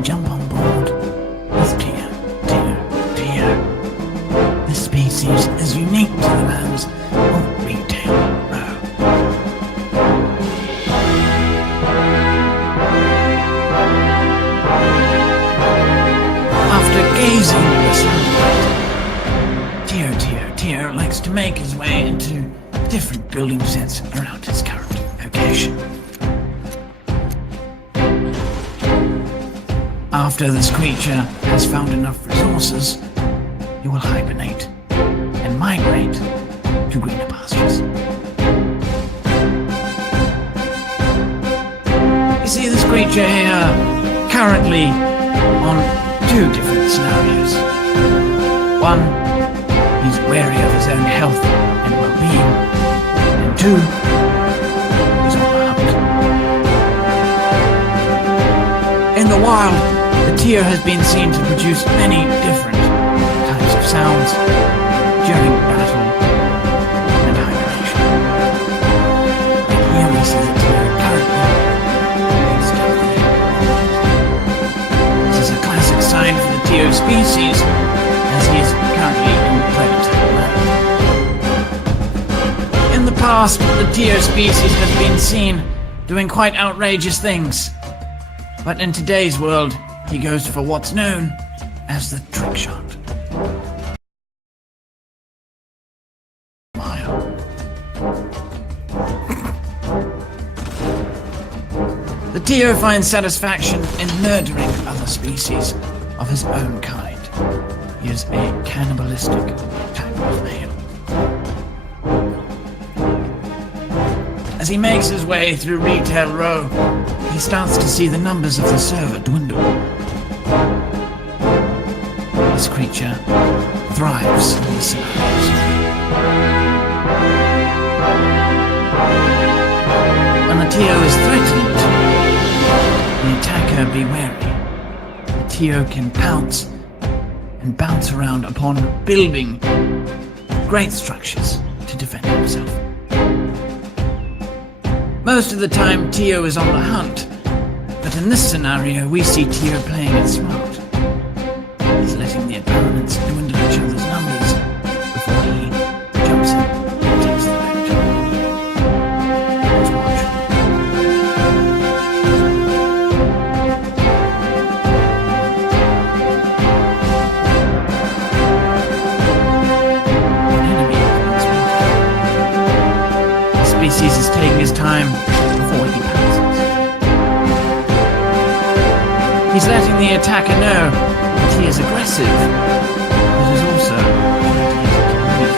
we jump on board with Tier. This species is unique to the lands of Retail Row. After gazing at the sunlight, Tier likes to make his way into different building sets around his current location. After this creature has found enough resources, he will hibernate and migrate to greener pastures. You see this creature here currently on two different scenarios. One, he's wary of his own health and well-being, and two, he's on the hunt. In the wild, the Tier has been seen to produce many different types of sounds during battle and hibernation. And here we see the Tier currently being stealthy. This is a classic sign for the Tier species, as he is currently in predator mode. In the past, the Tier species has been seen doing quite outrageous things, but in today's world, he goes for what's known as the trick shot. The Tier finds satisfaction in murdering other species of his own kind. He is a cannibalistic type of male. As he makes his way through Retail Row, he starts to see the numbers of the server dwindle. This creature thrives in these scenarios. When the Tier is threatened, the attacker be wary. The Tier can pounce and bounce around upon building great structures to defend himself. Most of the time, Tier is on the hunt, but in this scenario, we see Tier playing it smart. He's letting the opponents dwindle each other's numbers before he jumps in and takes the lead. Let's watch. An enemy is spotted. The species is taking his time before he pounces. He's letting the attacker know that he is aggressive, but is also if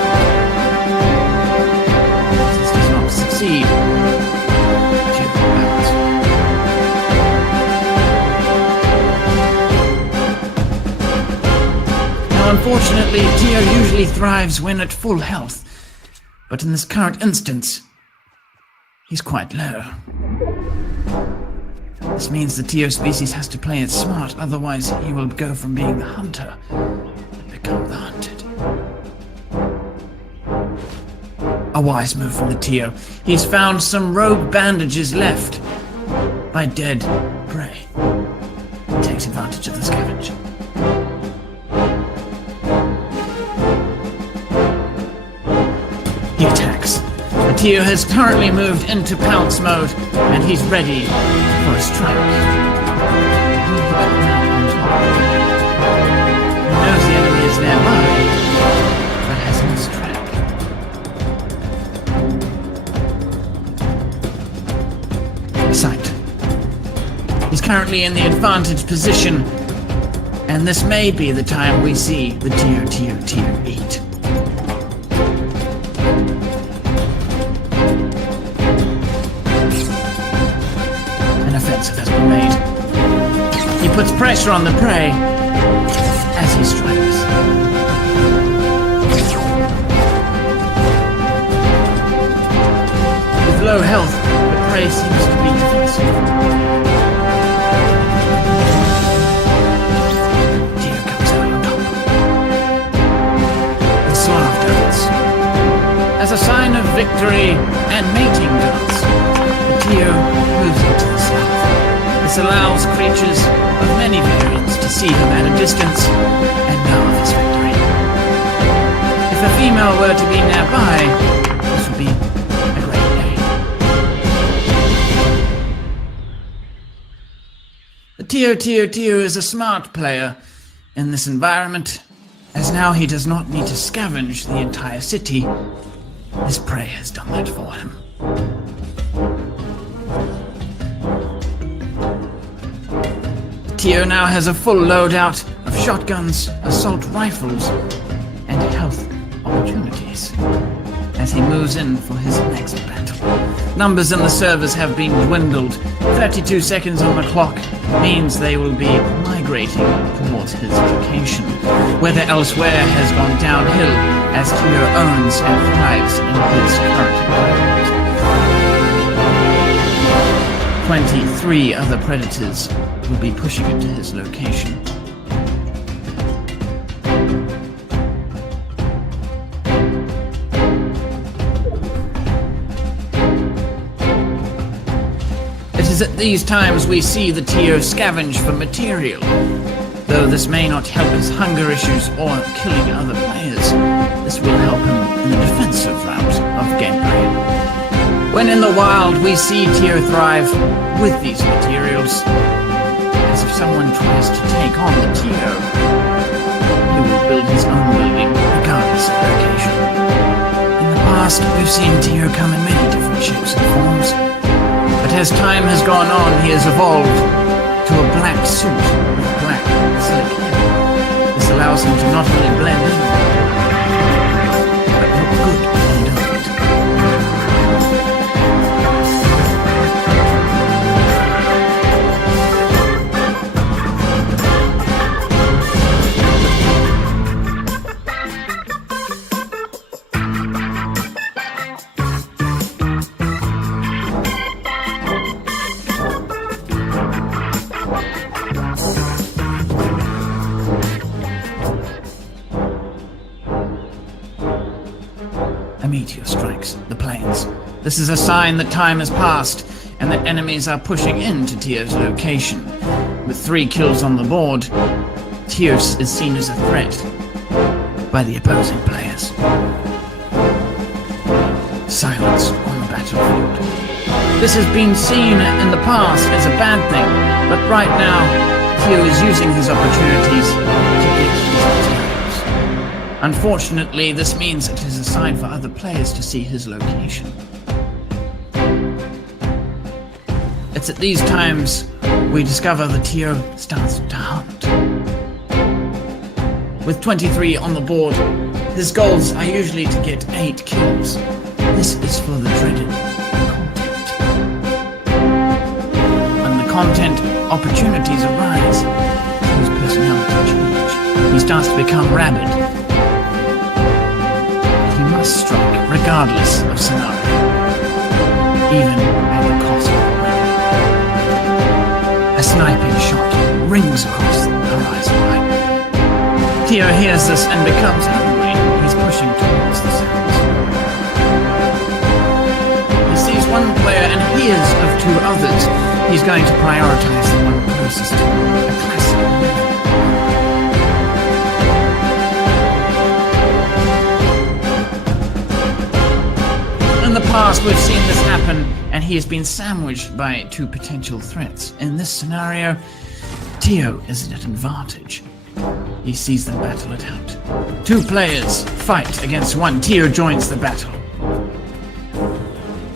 this does not succeed, Tier bounce. Now unfortunately, Tier usually thrives when at full health, but in this current instance, he's quite low. This means the Tier species has to play it smart, otherwise he will go from being the hunter and become the hunted. A wise move from the Tier. He's found some rogue bandages left by dead prey. He takes advantage of the scavenge. He attacks. The Tier has currently moved into pounce mode, and he's ready for a strike. He knows the enemy is nearby, but has lost track. Sight. He's currently in the advantage position, and this may be the time we see the Tier eat. Has been made. He puts pressure on the prey as he strikes. With low health, the prey seems to be defensive. Tier comes out on top. The Slav dance. As a sign of victory and mating dance, the Tier moves into the Slav. The This allows creatures of many variants to see him at a distance and know of his victory. If a female were to be nearby, this would be a great day. The Tio is a smart player in this environment, as now he does not need to scavenge the entire city. His prey has done that for him. Tio now has a full loadout of shotguns, assault rifles, and health opportunities as he moves in for his next battle. Numbers in the servers have been dwindled. 32 seconds on the clock means they will be migrating towards his location. Weather elsewhere has gone downhill as Tio owns and thrives in his current environment. 23 other predators will be pushing into his location. It is at these times we see the Tio scavenge for material. Though this may not help his hunger issues or killing other players, this will help him in the defensive route of gameplay. When in the wild, we see Tio thrive with these materials. As if someone tries to take on the Tio, he will build his own building regardless of location. In the past, we've seen Tio come in many different shapes and forms. But as time has gone on, he has evolved to a black suit with black slick hair. This allows him to not only blend in, but look good under it. A meteor strikes the plains. This is a sign that time has passed and that enemies are pushing into Tio's location. With 3 kills on the board, Tio is seen as a threat by the opposing players. Silence on the battlefield. This has been seen in the past as a bad thing, but right now, Tio is using his opportunities to get his materials. Unfortunately, this means it is a sign for other players to see his location. It's at these times we discover that Tio starts to hunt. With 23 on the board, his goals are usually to get 8 kills. This is for the dreaded content. When the content opportunities arise, Tio's personality changes. He starts to become rabid. He must strike regardless of scenario, even at the cost of life. A sniping shot rings across the horizon line. Tio hears this and becomes hungry. He's pushing towards the sounds. He sees one player and hears of 2 others. He's going to prioritize the one closest to him, a classic. In the past, we've seen this happen, and he has been sandwiched by 2 potential threats. In this scenario, Tio is at an advantage. He sees them battle it out. 2 players fight against 1. Tio joins the battle.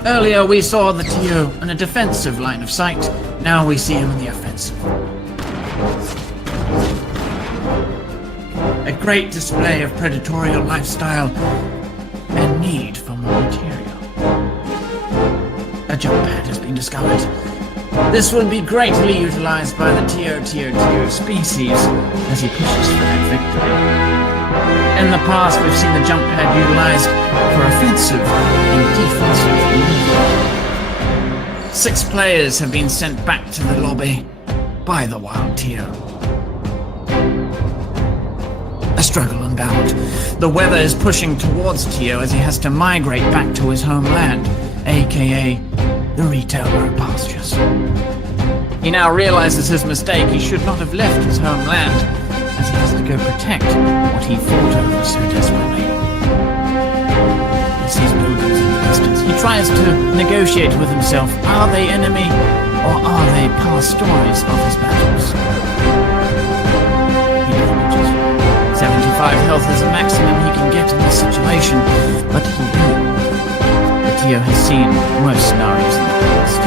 Earlier, we saw the Tio in a defensive line of sight. Now we see him in the offensive. A great display of predatorial lifestyle and need for more material. A jump pad has been discovered. This will be greatly utilized by the Tio species as he pushes for that victory. In the past, we've seen the jump pad utilized for offensive and defensive maneuvers. 6 players have been sent back to the lobby by the wild Tio. A struggle unbound. The weather is pushing towards Tio as he has to migrate back to his homeland, aka the retail road pastures. He now realizes his mistake. He should not have left his homeland, as he has to go protect what he fought over so desperately. He sees buildings in the distance. He tries to negotiate with himself. Are they enemy, or are they past stories of his battles? He manages. 75 health is the maximum he can get in this situation, but he'll do. Tio has seen worse scenarios in the past.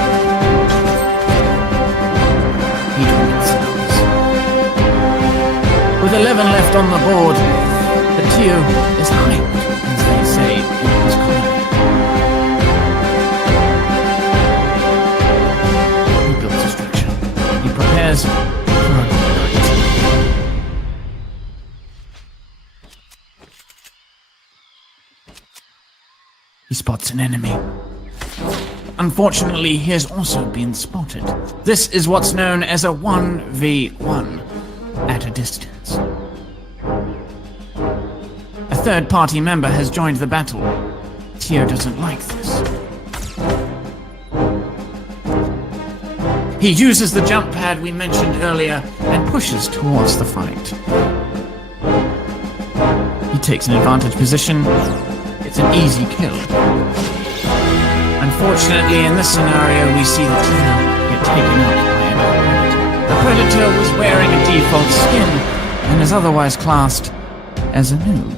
He dwindles the numbers. With 11 left on the board, the Tio is hyped, as they say in his colony. He builds a structure. He prepares for a good night. He spots an enemy. Unfortunately, he has also been spotted. This is what's known as a 1v1 at a distance. A third-party member has joined the battle. Tio doesn't like this. He uses the jump pad we mentioned earlier and pushes towards the fight. He takes an advantage position. It's an easy kill. Unfortunately, in this scenario, we see the Tio get taken out by a predator. The predator was wearing a default skin and is otherwise classed as a noob.